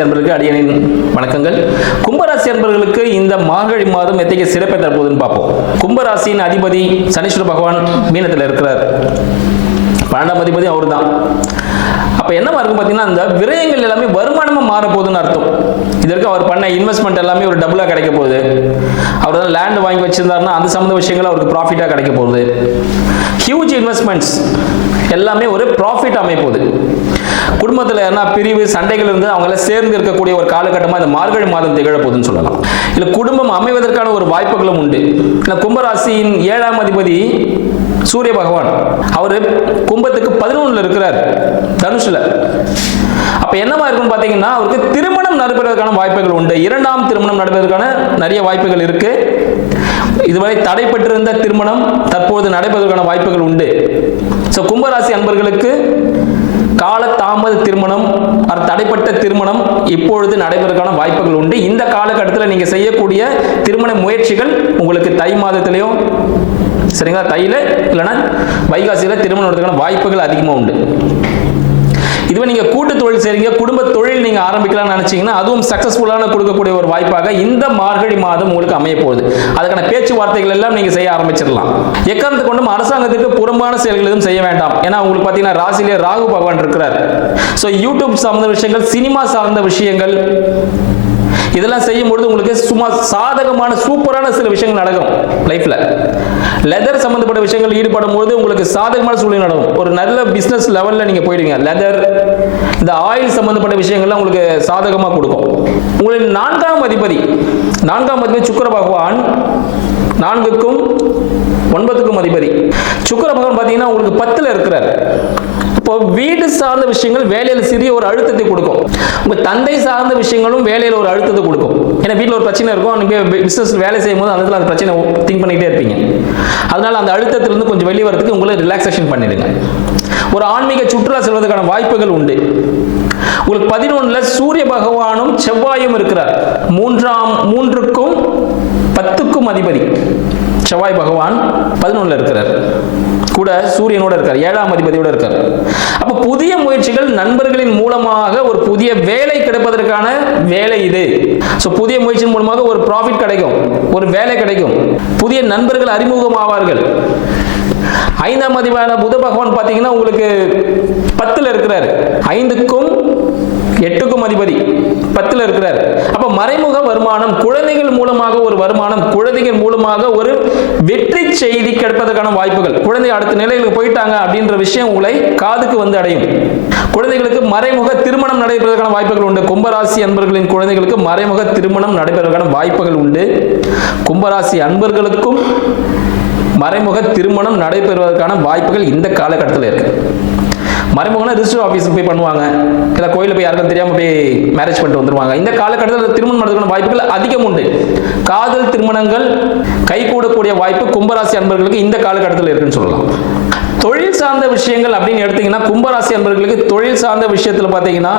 கும்பராசி அன்பர்களுக்கு அடியனின் வணக்கங்கள். கும்பராசி அன்பர்களுக்கு இந்த மார்கழி மாதம் எத்தகைய சிறப்பை தரப்போகுதுன்னு பார்ப்போம். கும்பராசியின் அதிபதி சனீஸ்வர பகவான் மீனத்தில் இருக்கிறார். பன்னெண்டாம் அதிபதி அவர் தான் அப்போ என்ன இருக்கும் பார்த்தீங்கன்னா அந்த விரயங்கள் எல்லாமே வருமானமாக மாற போகுதுன்னு அர்த்தம். இதற்கு அவர் பண்ண இன்வெஸ்ட்மெண்ட் எல்லாமே ஒரு டபுளாக கிடைக்க போகுது. அவர் தான் லேண்ட் வாங்கி வச்சிருந்தாருன்னா அந்த சம்மந்த விஷயங்கள் அவருக்கு ப்ராஃபிட்டாக கிடைக்க போகுது. ஹியூஜ் இன்வெஸ்ட்மெண்ட்ஸ் எல்லாமே ஒரு ப்ராஃபிட் அமைப்போகுது குடும்பத்தில் என்ன பிரிவு சண்டைகள் இருந்து அவங்கள சேர்ந்து இருக்கக்கூடிய ஒரு காலகட்டமாக இந்த மார்கழி மாதம் திகழப்போகுதுன்னு சொல்லலாம். இல்லை குடும்பம் அமைவதற்கான ஒரு வாய்ப்புகளும் உண்டு. இல்லை கும்பராசியின் ஏழாம் அதிபதி சூரிய பகவான் அவர் கும்பத்துக்கு பதினொன்றில் இருக்கிறார் தனுஷில் அப்ப என்னவா இருக்குன்னு பாத்தீங்கன்னா அவருக்கு திருமணம் நடைபெறுவதற்கான வாய்ப்புகள் உண்டு. இரண்டாம் திருமணம் நடைபெறுவதற்கான நிறைய வாய்ப்புகள் இருக்கு. இதுவரை தடைப்பட்டிருந்த திருமணம் தற்போது நடைபெறுவதற்கான வாய்ப்புகள் உண்டு. ஸோ கும்பராசி அன்பர்களுக்கு கால தாமத திருமணம் தடைப்பட்ட திருமணம் இப்பொழுது நடைபெறுவதற்கான வாய்ப்புகள் உண்டு. இந்த காலகட்டத்தில் நீங்க செய்யக்கூடிய திருமண முயற்சிகள் உங்களுக்கு தை மாதத்திலையும் சரிங்களா? தையில இல்லைன்னா வைகாசியில திருமணம் வாய்ப்புகள் அதிகமாக உண்டு. இதுவே நீங்க கூட்டு தொழில் செய்றீங்க குடும்ப தொழில் நீங்க ஆரம்பிக்கலாம்னு நினைச்சீங்கன்னா அதுவும் சக்சஸ்ஃபுல்லான கொடுக்கக்கூடிய ஒரு வாய்ப்பாக இந்த மார்கழி மாதம் உங்களுக்கு அமைய போகுது. அதுக்கான பேச்சுவார்த்தைகள் எல்லாம் நீங்க செய்ய ஆரம்பிச்சிடலாம். எக்காரணத்தை கொண்டும் அரசாங்கத்துக்கு புறம்பான செயல்கள் எதுவும் செய்ய வேண்டாம். ஏன்னா உங்களுக்கு பார்த்தீங்கன்னா ராசிலே ராகு பகவான் இருக்கிறார். ஸோ யூடியூப் சார்ந்த விஷயங்கள் சினிமா சார்ந்த விஷயங்கள் இதெல்லாம் செய்யும் பொழுது உங்களுக்கு சும்மா சாதகமான சூப்பரான சில விஷயங்கள் நடக்கும் லைஃப்ல. லெதர் சம்பந்தப்பட்ட விஷயங்கள் ஈடுபடும் போது உங்களுக்கு சாதகமான சூழ்நிலை நடக்கும். ஒரு நல்ல பிசினஸ் லெவல்ல நீங்க போயிடுவீங்க. லெதர் இந்த ஆயில் சம்பந்தப்பட்ட விஷயங்கள்லாம் உங்களுக்கு சாதகமாக கொடுக்கும். உங்களின் நான்காம் அதிபதி நான்காம் அதிபதி சுக்கிர பகவான் நான்குக்கும் ஒன்பதுக்கும் அதிபதி. சுக்கிர பகவான் பார்த்தீங்கன்னா உங்களுக்கு பத்தில் இருக்கிறார். இப்போ வீடு சார்ந்த விஷயங்கள் வேலையில் சிறிய ஒரு அழுத்தத்தை கொடுக்கும். உங்க தந்தை சார்ந்த விஷயங்களும் வேலையில் ஒரு அழுத்தத்தை கொடுக்கும். ஏன்னா வீட்டில் ஒரு பிரச்சனை இருக்கும் நீங்க பிசினஸ் வேலை செய்யும் போது அந்த இடத்துல அந்த பிரச்சனை திங்க் பண்ணிக்கிட்டே இருப்பீங்க. அதனால அந்த அழுத்தத்திலிருந்து கொஞ்சம் வெளியே வரதுக்கு உங்களை ரிலாக்ஸேஷன் பண்ணிடுங்க. ஒரு ஆன்மீக சுற்றுலா செல்வதற்கான வாய்ப்புகள் உண்டு. உங்களுக்கு பதினொன்றுல சூரிய பகவானும் செவ்வாயும் இருக்கிறார். மூன்றாம் மூன்றுக்கும் பத்துக்கும் அதிபதி. செவ்வாய் பகவான் பதினொன்றில் இருக்கிறார். கூட சூரியனோட இருக்கார். ஏழாம் அதிபதியோட இருக்கார். அப்ப புதிய முயற்சிகள் நண்பர்களின் மூலமாக ஒரு புதிய வேலை கிடைப்பதற்கான வேலை இது. ஸோ புதிய முயற்சியின் மூலமாக ஒரு ப்ராஃபிட் கிடைக்கும். ஒரு வேலை கிடைக்கும். புதிய நண்பர்கள் அறிமுகமாவார்கள். ஐந்தாம் அதிபதியான புத பகவான் பார்த்தீங்கன்னா உங்களுக்கு பத்தில் இருக்கிறார். ஐந்துக்கும் எட்டுக்கும் அதிபதி பத்தில் இருக்கிறார். அப்ப மறைமுக வருமானம் குழந்தை மூலமாக ஒரு வருமானம் குழந்தைகள் மூலமாக ஒரு வெற்றி செய்தி கிடைப்பதற்கான வாய்ப்புகள். குழந்தை அடுத்த நிலையில் போயிட்டாங்க அப்படின்ற விஷயம் உங்களை காதுக்கு வந்து அடையும். குழந்தைகளுக்கு மறைமுக திருமணம் நடைபெறுவதற்கான வாய்ப்புகள் உண்டு. கும்பராசி அன்பர்களின் குழந்தைகளுக்கு மறைமுக திருமணம் நடைபெறுவதற்கான வாய்ப்புகள் உண்டு. கும்பராசி அன்பர்களுக்கும் மறைமுக திருமணம் நடைபெறுவதற்கான வாய்ப்புகள் இந்த காலகட்டத்தில் இருக்கு. மறைமுகம்னா ரிஜிஸ்டர் ஆஃபீஸுக்கு போய் பண்ணுவாங்க. இல்லை கோயிலில் போய் யாருக்கும் தெரியாமல் போய் மேரேஜ் பண்ணிட்டு வந்துருவாங்க. இந்த காலகட்டத்தில் திருமணம் நடத்துக்கான வாய்ப்புகள் அதிகம் உண்டு. காதல் திருமணங்கள் கைகூடக்கூடிய வாய்ப்பு கும்பராசி அன்பர்களுக்கு இந்த காலகட்டத்தில் இருக்குன்னு சொல்லலாம். தொழில் சார்ந்த விஷயங்கள் அப்படின்னு எடுத்தீங்கன்னா கும்பராசி அன்பர்களுக்கு தொழில் சார்ந்த விஷயத்தில் பார்த்தீங்கன்னா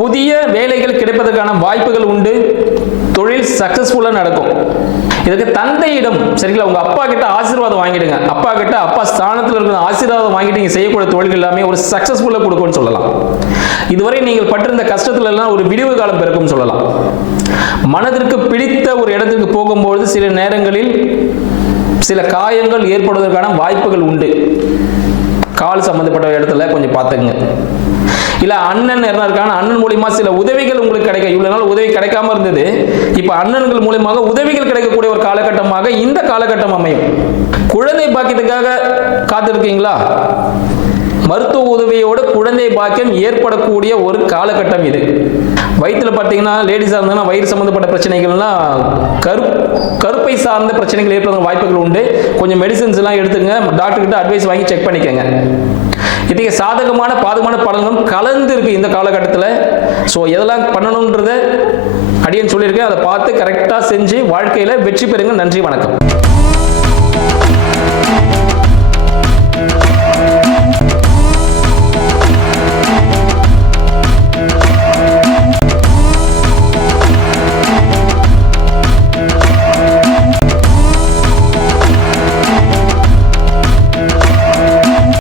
புதிய வேலைகள் கிடைப்பதற்கான வாய்ப்புகள் உண்டு. தொழில் சக்சஸ்ஃபுல்லாக நடக்கும். இதுக்கு தந்தையிடம் சரிங்களா உங்கள் அப்பா கிட்ட ஆசீர்வாதம் வாங்கிடுங்க. அப்பா கிட்ட அப்பா ஸ்தானத்தில் இருக்கிற ஆசீர்வாதம் வாங்கிட்டு நீங்கள் செய்யக்கூடிய தொழில்கள் எல்லாமே ஒரு சக்ஸஸ்ஃபுல்லாக கொடுக்கும்னு சொல்லலாம். இதுவரை நீங்கள் பட்டிருந்த கஷ்டத்துல எல்லாம் ஒரு விடிவு காலம் பிறக்கும் சொல்லலாம். மனதிற்கு பிடித்த ஒரு இடத்துக்கு போகும்பொழுது சில நேரங்களில் சில காயங்கள் ஏற்படுவதற்கான வாய்ப்புகள் உண்டு. கால் சம்பந்தப்பட்ட இடத்துல கொஞ்சம் பார்த்துக்குங்க. இல்லை அண்ணன் என்ன இருக்கான அண்ணன் மூலியமா சில உதவிகள் உங்களுக்கு கிடைக்க இவ்வளோ நாள் உதவி கிடைக்காம இருந்தது. இப்போ அண்ணன்கள் மூலியமாக உதவிகள் கிடைக்கக்கூடிய ஒரு காலகட்டமாக இந்த காலகட்டம் அமையும். குழந்தை பாக்கியத்துக்காக காத்திருக்கீங்களா? மருத்துவ உதவியோட குழந்தை பாக்கியம் ஏற்படக்கூடிய ஒரு காலகட்டம் இது. வயிற்றுல பார்த்தீங்கன்னா லேடிஸாக இருந்தாங்கன்னா வயிறு சம்மந்தப்பட்ட பிரச்சனைகள்லாம் கரு கருப்பை சார்ந்த பிரச்சனைகள் ஏற்படுற வாய்ப்புகள் உண்டு. கொஞ்சம் மெடிசன்ஸ் எல்லாம் எடுத்துங்க டாக்டர்கிட்ட அட்வைஸ் வாங்கி செக் பண்ணிக்கோங்க. இத்தகைய சாதகமான பாதகமான பலன்களும் கலந்து இருக்கு இந்த காலகட்டத்தில். ஸோ எதெல்லாம் பண்ணணுன்றத அடியன் சொல்லியிருக்கேன். அதை பார்த்து கரெக்டாக செஞ்சு வாழ்க்கையில் வெற்றி பெறுங்க. நன்றி வணக்கம்.